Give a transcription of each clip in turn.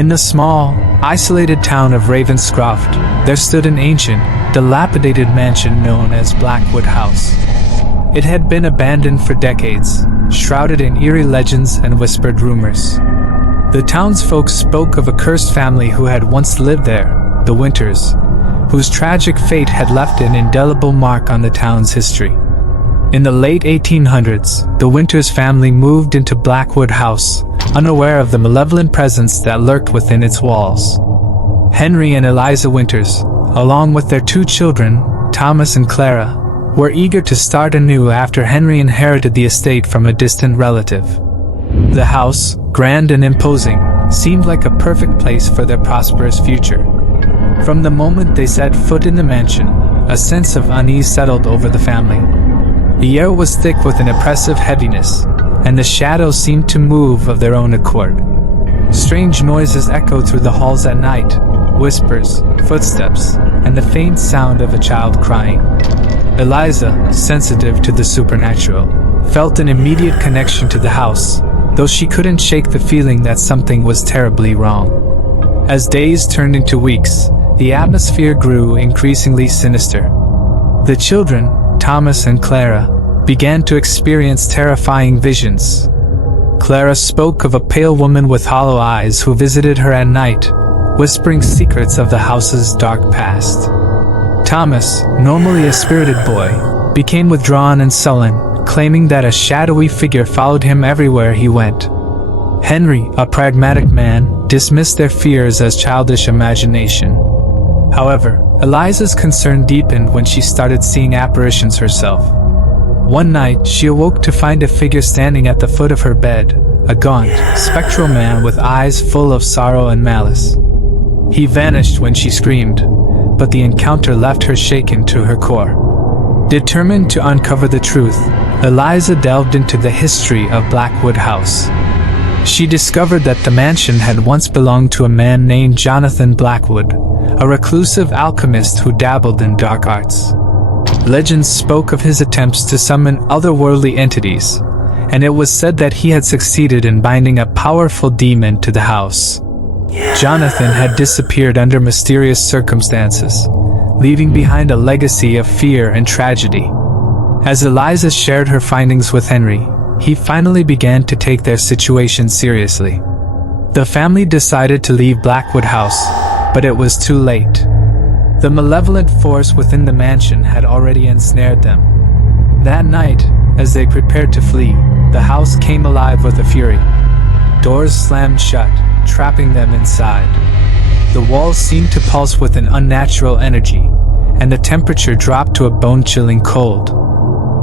In the small, isolated town of Ravenscroft, there stood an ancient, dilapidated mansion known as Blackwood House. It had been abandoned for decades, shrouded in eerie legends and whispered rumors. The townsfolk spoke of a cursed family who had once lived there, the Winters, whose tragic fate had left an indelible mark on the town's history. In the late 1800s, the Winters family moved into Blackwood House, unaware of the malevolent presence that lurked within its walls. Henry and Eliza Winters, along with their two children, Thomas and Clara, were eager to start anew after Henry inherited the estate from a distant relative. The house, grand and imposing, seemed like a perfect place for their prosperous future. From the moment they set foot in the mansion, a sense of unease settled over the family. The air was thick with an oppressive heaviness, and the shadows seemed to move of their own accord. Strange noises echoed through the halls at night, whispers, footsteps, and the faint sound of a child crying. Eliza, sensitive to the supernatural, felt an immediate connection to the house, though she couldn't shake the feeling that something was terribly wrong. As days turned into weeks, the atmosphere grew increasingly sinister. The children, Thomas and Clara, began to experience terrifying visions. Clara spoke of a pale woman with hollow eyes who visited her at night, whispering secrets of the house's dark past. Thomas, normally a spirited boy, became withdrawn and sullen, claiming that a shadowy figure followed him everywhere he went. Henry, a pragmatic man, dismissed their fears as childish imagination. However, Eliza's concern deepened when she started seeing apparitions herself. One night, she awoke to find a figure standing at the foot of her bed, a gaunt, spectral man with eyes full of sorrow and malice. He vanished when she screamed, but the encounter left her shaken to her core. Determined to uncover the truth, Eliza delved into the history of Blackwood House. She discovered that the mansion had once belonged to a man named Jonathan Blackwood, a reclusive alchemist who dabbled in dark arts. Legends spoke of his attempts to summon otherworldly entities, and it was said that he had succeeded in binding a powerful demon to the house. Jonathan had disappeared under mysterious circumstances, leaving behind a legacy of fear and tragedy. As Eliza shared her findings with Henry, he finally began to take their situation seriously. The family decided to leave Blackwood House, but it was too late. The malevolent force within the mansion had already ensnared them. That night, as they prepared to flee, the house came alive with a fury. Doors slammed shut, trapping them inside. The walls seemed to pulse with an unnatural energy, and the temperature dropped to a bone-chilling cold.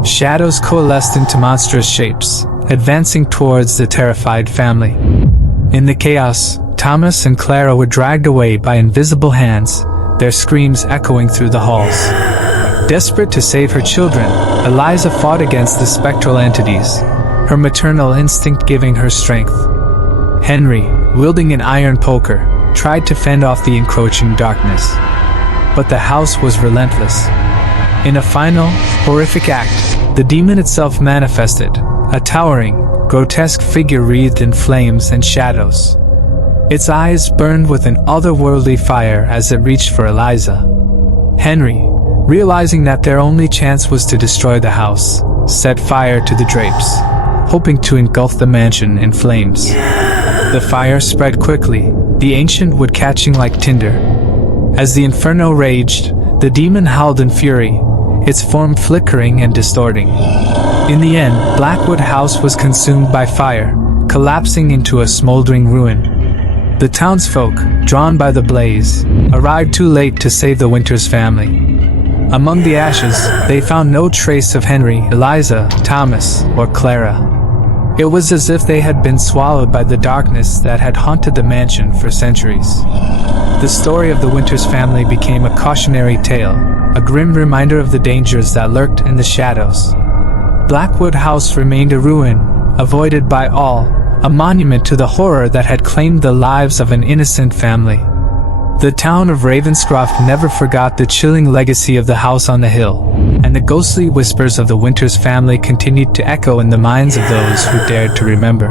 Shadows coalesced into monstrous shapes, advancing towards the terrified family. In the chaos, Thomas and Clara were dragged away by invisible hands, their screams echoing through the halls. Desperate to save her children, Eliza fought against the spectral entities, her maternal instinct giving her strength. Henry, wielding an iron poker, tried to fend off the encroaching darkness. But the house was relentless. In a final, horrific act, the demon itself manifested, a towering, grotesque figure wreathed in flames and shadows. Its eyes burned with an otherworldly fire as it reached for Eliza. Henry, realizing that their only chance was to destroy the house, set fire to the drapes, hoping to engulf the mansion in flames. The fire spread quickly, the ancient wood catching like tinder. As the inferno raged, the demon howled in fury, its form flickering and distorting. In the end, Blackwood House was consumed by fire, collapsing into a smoldering ruin. The townsfolk, drawn by the blaze, arrived too late to save the Winters family. Among the ashes, they found no trace of Henry, Eliza, Thomas, or Clara. It was as if they had been swallowed by the darkness that had haunted the mansion for centuries. The story of the Winters family became a cautionary tale, a grim reminder of the dangers that lurked in the shadows. Blackwood House remained a ruin, avoided by all, a monument to the horror that had claimed the lives of an innocent family. The town of Ravenscroft never forgot the chilling legacy of the house on the hill, and the ghostly whispers of the Winters family continued to echo in the minds of those who dared to remember.